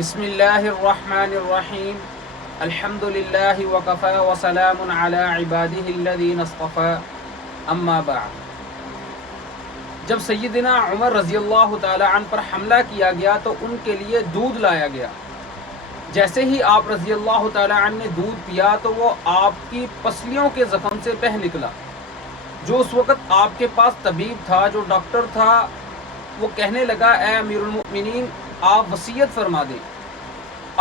بسم اللہ الرحمن الرحیم الحمد للہ وکفی وسلام علی عبادہ الذین اصطفی اما بعد۔ جب سیدنا عمر رضی اللہ تعالی عنہ پر حملہ کیا گیا تو ان کے لیے دودھ لایا گیا۔ جیسے ہی آپ رضی اللہ تعالی عنہ نے دودھ پیا تو وہ آپ کی پسلیوں کے زخم سے بہہ نکلا۔ جو اس وقت آپ کے پاس طبیب تھا، جو ڈاکٹر تھا، وہ کہنے لگا اے امیر المؤمنین، آپ وصیت فرما دیں،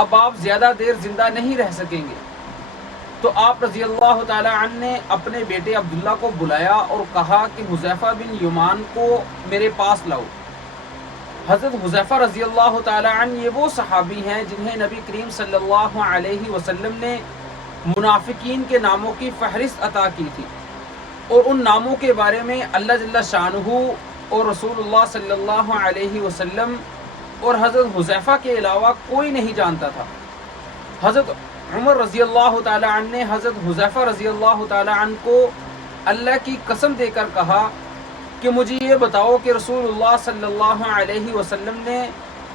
اب آپ زیادہ دیر زندہ نہیں رہ سکیں گے۔ تو آپ رضی اللہ تعالی عنہ نے اپنے بیٹے عبداللہ کو بلایا اور کہا کہ حذیفہ بن یمان کو میرے پاس لاؤ۔ حضرت حذیفہ رضی اللہ تعالی عنہ یہ وہ صحابی ہیں جنہیں نبی کریم صلی اللہ علیہ وسلم نے منافقین کے ناموں کی فہرست عطا کی تھی، اور ان ناموں کے بارے میں اللہ جل شانہ اور رسول اللہ صلی اللہ علیہ وسلم اور حضرت حذیفہ کے علاوہ کوئی نہیں جانتا تھا۔ حضرت عمر رضی اللہ تعالی عنہ نے حضرت حذیفہ رضی اللہ تعالی عنہ کو اللہ کی قسم دے کر کہا کہ مجھے یہ بتاؤ کہ رسول اللہ صلی اللہ علیہ وسلم نے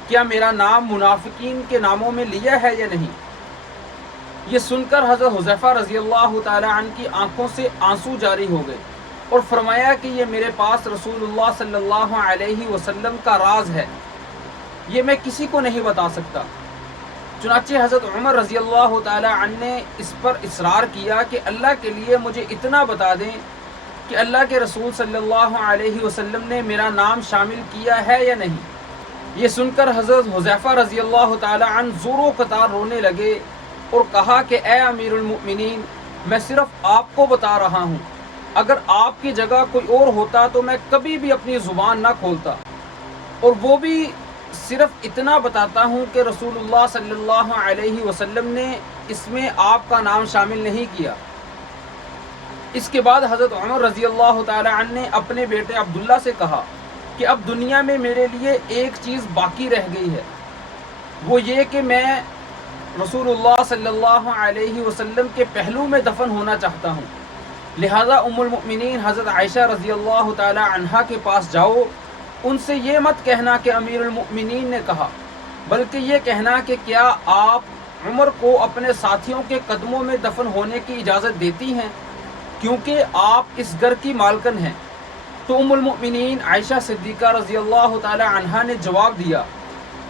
کیا میرا نام منافقین کے ناموں میں لیا ہے یا نہیں۔ یہ سن کر حضرت حذیفہ رضی اللہ تعالی عنہ کی آنکھوں سے آنسو جاری ہو گئے اور فرمایا کہ یہ میرے پاس رسول اللہ صلی اللہ علیہ وسلم کا راز ہے، یہ میں کسی کو نہیں بتا سکتا۔ چنانچہ حضرت عمر رضی اللہ تعالی عنہ نے اس پر اصرار کیا کہ اللہ کے لیے مجھے اتنا بتا دیں کہ اللہ کے رسول صلی اللہ علیہ وسلم نے میرا نام شامل کیا ہے یا نہیں۔ یہ سن کر حضرت حذیفہ رضی اللہ تعالی عنہ زور و قطار رونے لگے اور کہا کہ اے امیر المؤمنین، میں صرف آپ کو بتا رہا ہوں، اگر آپ کی جگہ کوئی اور ہوتا تو میں کبھی بھی اپنی زبان نہ کھولتا، اور وہ بھی صرف اتنا بتاتا ہوں کہ رسول اللہ صلی اللہ علیہ وسلم نے اس میں آپ کا نام شامل نہیں کیا۔ اس کے بعد حضرت عمر رضی اللہ تعالی عنہ نے اپنے بیٹے عبداللہ سے کہا کہ اب دنیا میں میرے لیے ایک چیز باقی رہ گئی ہے، وہ یہ کہ میں رسول اللہ صلی اللہ علیہ وسلم کے پہلو میں دفن ہونا چاہتا ہوں، لہذا ام المؤمنین حضرت عائشہ رضی اللہ تعالی عنہا کے پاس جاؤ، ان سے یہ مت کہنا کہ امیر المؤمنین نے کہا، بلکہ یہ کہنا کہ کیا آپ عمر کو اپنے ساتھیوں کے قدموں میں دفن ہونے کی اجازت دیتی ہیں، کیونکہ آپ اس گھر کی مالکن ہیں۔ تو ام المؤمنین عائشہ صدیقہ رضی اللہ تعالی عنہا نے جواب دیا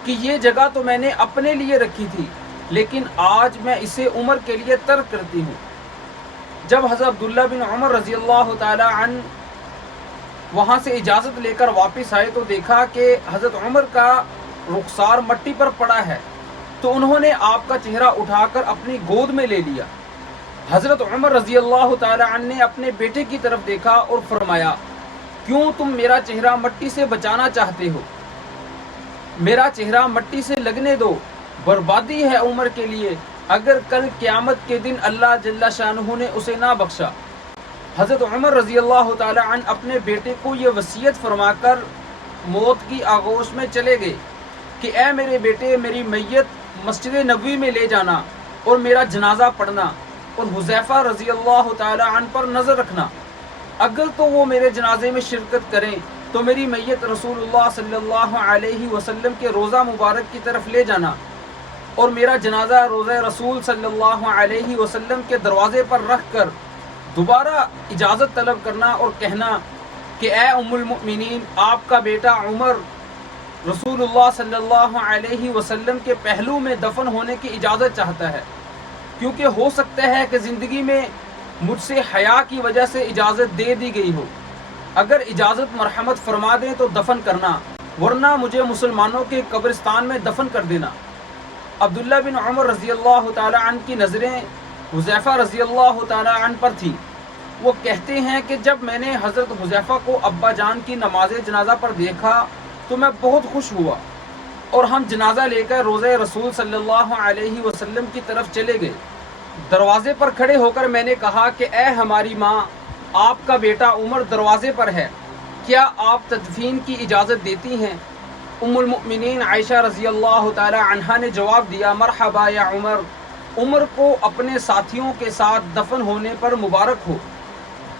کہ یہ جگہ تو میں نے اپنے لیے رکھی تھی، لیکن آج میں اسے عمر کے لیے ترک کرتی ہوں۔ جب حضرت عبداللہ بن عمر رضی اللہ تعالی عنہ وہاں سے اجازت لے کر واپس آئے تو دیکھا کہ حضرت عمر کا رخسار مٹی پر پڑا ہے، تو انہوں نے آپ کا چہرہ اٹھا کر اپنی گود میں لے لیا۔ حضرت عمر رضی اللہ تعالی عنہ نے اپنے بیٹے کی طرف دیکھا اور فرمایا کیوں تم میرا چہرہ مٹی سے بچانا چاہتے ہو؟ میرا چہرہ مٹی سے لگنے دو، بربادی ہے عمر کے لیے اگر کل قیامت کے دن اللہ جل شانہ نے اسے نہ بخشا۔ حضرت عمر رضی اللہ تعالی عنہ اپنے بیٹے کو یہ وصیت فرما کر موت کی آغوش میں چلے گئے کہ اے میرے بیٹے، میری میت مسجد نبوی میں لے جانا اور میرا جنازہ پڑھنا، اور حذیفہ رضی اللہ تعالی عنہ پر نظر رکھنا، اگر تو وہ میرے جنازے میں شرکت کریں تو میری میت رسول اللہ صلی اللہ علیہ وسلم کے روضہ مبارک کی طرف لے جانا، اور میرا جنازہ روضہ رسول صلی اللہ علیہ وسلم کے دروازے پر رکھ کر دوبارہ اجازت طلب کرنا اور کہنا کہ اے ام المؤمنین، آپ کا بیٹا عمر رسول اللہ صلی اللہ علیہ وسلم کے پہلو میں دفن ہونے کی اجازت چاہتا ہے، کیونکہ ہو سکتا ہے کہ زندگی میں مجھ سے حیا کی وجہ سے اجازت دے دی گئی ہو، اگر اجازت مرحمت فرما دیں تو دفن کرنا، ورنہ مجھے مسلمانوں کے قبرستان میں دفن کر دینا۔ عبداللہ بن عمر رضی اللہ تعالی عنہ کی نظریں حذیفہ رضی اللہ تعالی عنہ پر تھی۔ وہ کہتے ہیں کہ جب میں نے حضرت حذیفہ کو ابا جان کی نماز جنازہ پر دیکھا تو میں بہت خوش ہوا، اور ہم جنازہ لے کر روضہ رسول صلی اللہ علیہ وسلم کی طرف چلے گئے۔ دروازے پر کھڑے ہو کر میں نے کہا کہ اے ہماری ماں، آپ کا بیٹا عمر دروازے پر ہے، کیا آپ تدفین کی اجازت دیتی ہیں؟ ام المؤمنین عائشہ رضی اللہ تعالی عنہا نے جواب دیا مرحبا یا عمر، عمر کو اپنے ساتھیوں کے ساتھ دفن ہونے پر مبارک ہو۔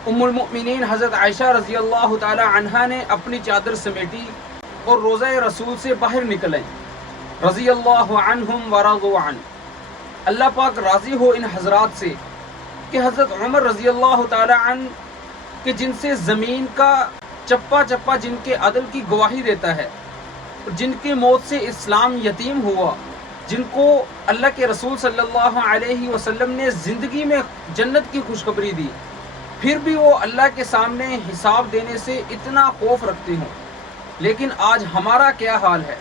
ام المؤمنین حضرت عائشہ رضی اللہ تعالی عنہا نے اپنی چادر سمیٹی اور روضہ رسول سے باہر نکلیں۔ رضی اللہ عنہم ورضوا عنہ، اللہ پاک راضی ہو ان حضرات سے کہ حضرت عمر رضی اللہ تعالی عنہ کہ جن سے زمین کا چپا چپا جن کے عدل کی گواہی دیتا ہے، جن کی موت سے اسلام یتیم ہوا، جن کو اللہ کے رسول صلی اللہ علیہ وسلم نے زندگی میں جنت کی خوشخبری دی، پھر بھی وہ اللہ کے سامنے حساب دینے سے اتنا خوف رکھتے ہوں، لیکن آج ہمارا کیا حال ہے؟